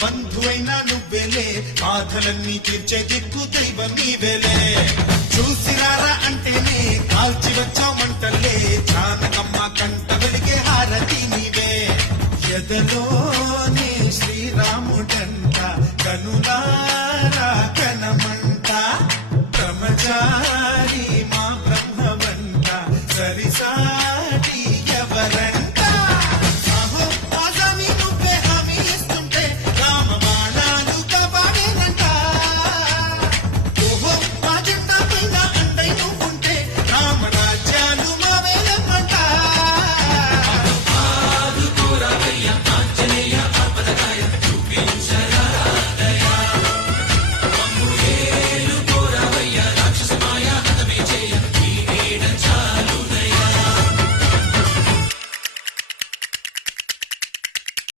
బంధువైనా నువ్వేలే బాధలన్నీ తీర్చే దిక్కు దైవం నీవేలే చూసిరారా అంటేనే కాల్చి వచ్చామంటలే జానకమ్మ కంట వెలిగే హారతి నీవే ఎదలోనే శ్రీరాముడంట కనులారా కనమంట ప్రమజా